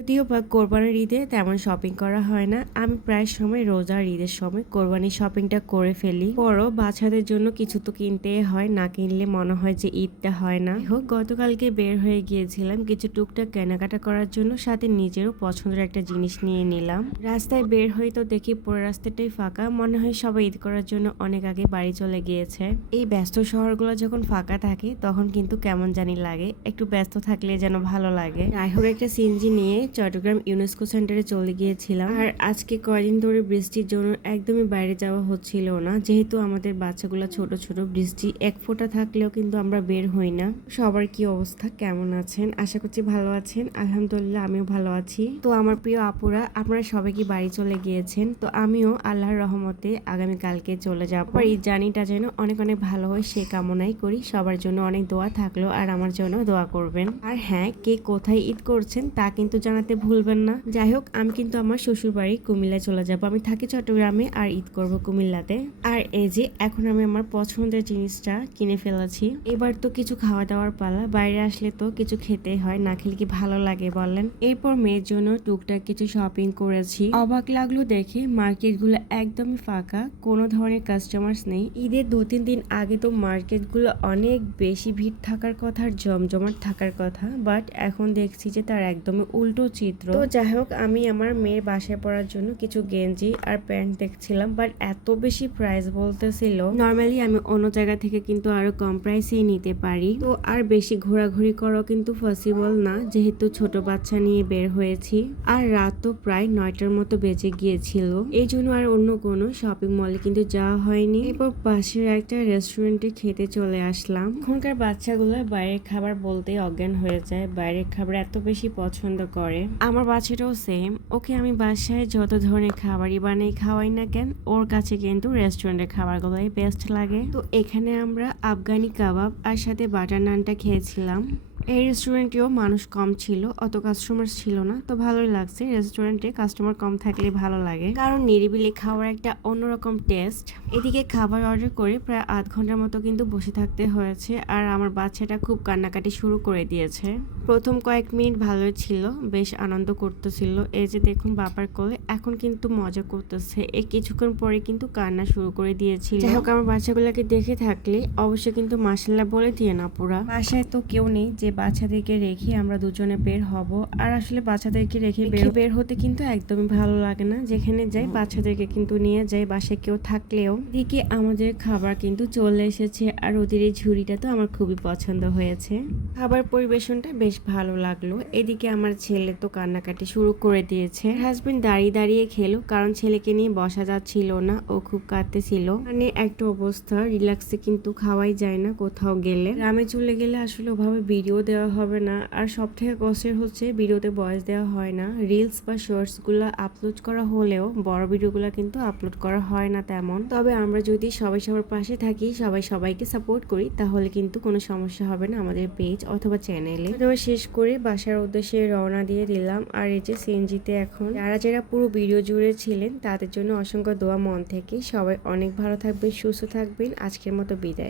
যদিও বা কোরবানির ঈদে তেমন শপিং করা হয় না, আমি প্রায় সময় রোজার ঈদের সময় কোরবানির শপিংটা করে ফেলি। পরও বাচ্চাদের জন্য কিছু তো কিনতে হয়, না কিনলে মনে হয় যে ঈদটা হয় না। হোক, গতকালকে বের হয়ে গিয়েছিলাম কিছু টুকটাক কেনাকাটা করার জন্য, সাথে নিজেরও পছন্দের একটা জিনিস নিয়ে নিলাম। রাস্তায় বের হয়ে তো দেখি পুরো রাস্তাটাই ফাঁকা, মনে হয় সবাই ঈদ করার জন্য অনেক আগে বাড়ি চলে গিয়েছে। এই ব্যস্ত শহরগুলো যখন ফাঁকা থাকে, তখন কিন্তু কেমন জানি লাগে, একটু ব্যস্ত থাকলে যেন ভালো লাগে। যাই হোক, একটা সিএনজি নিয়ে চট্টগ্রাম ইউনেস্কো সেন্টারে চলে গিয়েছিলাম। আর আজকে কয়দিন ধরে বৃষ্টির জন্য একদমই বাইরে যাওয়া হচ্ছিল না। যেহেতু আমাদের বাচ্চাগুলো ছোট ছোট, বৃষ্টি এক ফোঁটা থাকলেও কিন্তু আমরা বের হই না। সবার কি অবস্থা? কেমন আছেন? আশা করছি ভালো আছেন। আলহামদুলিল্লাহ, আমিও ভালো আছি। তো আমার প্রিয় আপুরা, আপনারা সবাই কি বাড়ি চলে গিয়েছেন? তো আমিও আল্লাহর রহমতে আগামী কালকে চলে যাব। আর এই জার্নিটা যেন অনেক অনেক ভালো হয়, সে কামনাই করি। সবার জন্য অনেক দোয়া থাকল আর আমার জন্য দোয়া করবেন। আর হ্যাঁ কে কোথায় ঈদ করছেন তা কিন্তু জানাতে ভুলবেন না। যাই হোক আমি কিন্তু আমার শ্বশুর বাড়ি চলে যাব। আমি থাকি চট্টগ্রামে আর ঈদ করব কুমিল্লাতে। আর এই যে, এখন আমি আমার পছন্দের জিনিসটা কিনে ফেলেছি। এবার তো কিছু খাওয়া দাওয়ার পালা, বাইরে আসলে তো কিছু খেতে হয়, না খেলে কি ভালো লাগে বলেন? এরপর মেয়ের জন্য টুকটাক কিছু শপিং করেছি। অবাক লাগল দেখে, মার্কেটগুলো একদমই ফাঁকা, কোনো ধরনের কাস্টমার্স নেই। ঈদের দু তিন দিন আগে তো মার্কেটগুলো অনেক বেশি ভিড় থাকার কথা আর জমজমাট থাকার কথা বাট এখন দেখছি যে তার একদমই উল্টো চিত্র। তো যাই হোক, আমি আমার মেয়ের বাসায় পড়ার জন্য কিছু গেঞ্জি আর প্যান্ট দেখছিলাম বাট এত বেশি প্রাইস বলতেছিল। নর্মালি আমি অন্য জায়গা থেকে কিন্তু আরও কম প্রাইসেই নিতে পারি। তো আর বেশি ঘোরাঘুরি করা কিন্তু পসিবল না, যেহেতু ছোট বাচ্চা নিয়ে বের হয়েছি। আর রাত তো প্রায় নয়টার মতো বেজে গিয়েছিল। এই জন্য আর অন্য কোনো শপিং মলে কিন্তু যাওয়া হয়নি। এরপর পাশের একটা রেস্টুরেন্টে খেতে চলে আসলাম। এখনকার বাচ্চাগুলো বাইরের খাবার বলতে অজ্ঞান হয়ে যায়। বাইরের খাবার এত বেশি পছন্দ করে। আমার বাচ্চাটাও সেম ওকে আমি বাসায় যত ধরনের খাবারই বানাই খাওয়াই না কেন, ওর কাছে কিন্তু রেস্টুরেন্টের খাবারগুলোই বেস্ট লাগে। তো এখানে আমরা আফগানি কাবাব আর সাথে বাটার নানটা খেয়েছিলাম। এই রেস্টুরেন্টেও মানুষ কম ছিল, অত কাস্টমার ছিল না, তো ভালোই লাগছে। রেস্টুরেন্টে কাস্টমার কম থাকলে ভালো লাগে। কারণ নিরিবিলি খাওয়ার একটা অন্যরকম টেস্ট এদিকে খাবার অর্ডার করে প্রায় আধ ঘণ্টার মতো কিন্তু বসে থাকতে হয়েছে, আর আমার বাচ্চাটা খুব কান্নাকাটি শুরু করে দিয়েছে। প্রথম কয়েক মিনিট ভালোই ছিল, বেশ আনন্দ করতেছিল। এই যে দেখুন বাবার কোলে, এখন কিন্তু মজা করতেছে। এই কিছুক্ষণ পরে কিন্তু কান্না শুরু করে দিয়েছিল। যাই হোক, আমার বাচ্চাগুলোকে দেখে থাকলে অবশ্যই কিন্তু মাসাল্লাহ বলে দিয়ে না পুরা বাসায় তো কেউ নেই, যে বাচ্চাদেরকে রেখে আমরা দুজনে বের হব। আর আসলে বাচ্চাদেরকে রেখে বের বের হতে কিন্তু একদমই ভালো লাগে না। যেখানে যাই বাচ্চাদেরকে কিন্তু নিয়ে যাই বাসায় কেউ থাকলেও। দিকে আমাদের খাবার কিন্তু চলে এসেছে আর ওদের এই ঝুড়িটা তো আমার খুবই পছন্দ হয়েছে। খাবার পরিবেশনটা বেশ ভালো লাগল। এদিকে আমার ছেলে তো কান্নাকাটি শুরু করে দিয়েছে। হাজবেন্ড দাঁড়িয়ে দাঁড়িয়ে খেলো কারণ ছেলেকে নিয়ে বসা যাচ্ছিল না। ও খুব কাঁদতেছিল। মানে একটা অবস্থা রিল্যাক্সে কিন্তু খাওয়াই যায় না কোথাও গেলে। গ্রামে চলে গেলে আসলে ওভাবে ভিডিও দেওয়া হবে না। আর সব থেকে কষ্টের হচ্ছে, ভিডিওতে ভয়েস দেওয়া হয় না। রিলস বা শর্টসগুলো আপলোড করা হলেও বড় ভিডিওগুলো কিন্তু আপলোড করা হয় না তেমন। তবে আমরা যদি সবাই সবার পাশে থাকি, সবাই সবাইকে সাপোর্ট করি, তাহলে কিন্তু কোনো সমস্যা হবে না আমাদের পেজ অথবা চ্যানেলে তবে শেষ করে বাসার উদ্দেশ্যে রওনা দিয়ে দিলাম। আর এই যে সিএনজিতে এখন, যারা যারা পুরো ভিডিও জুড়ে ছিলেন, তাদের জন্য অসংখ্য দোয়া মন থেকে। সবাই অনেক ভালো থাকবেন, সুস্থ থাকবেন। আজকের মতো বিদায়।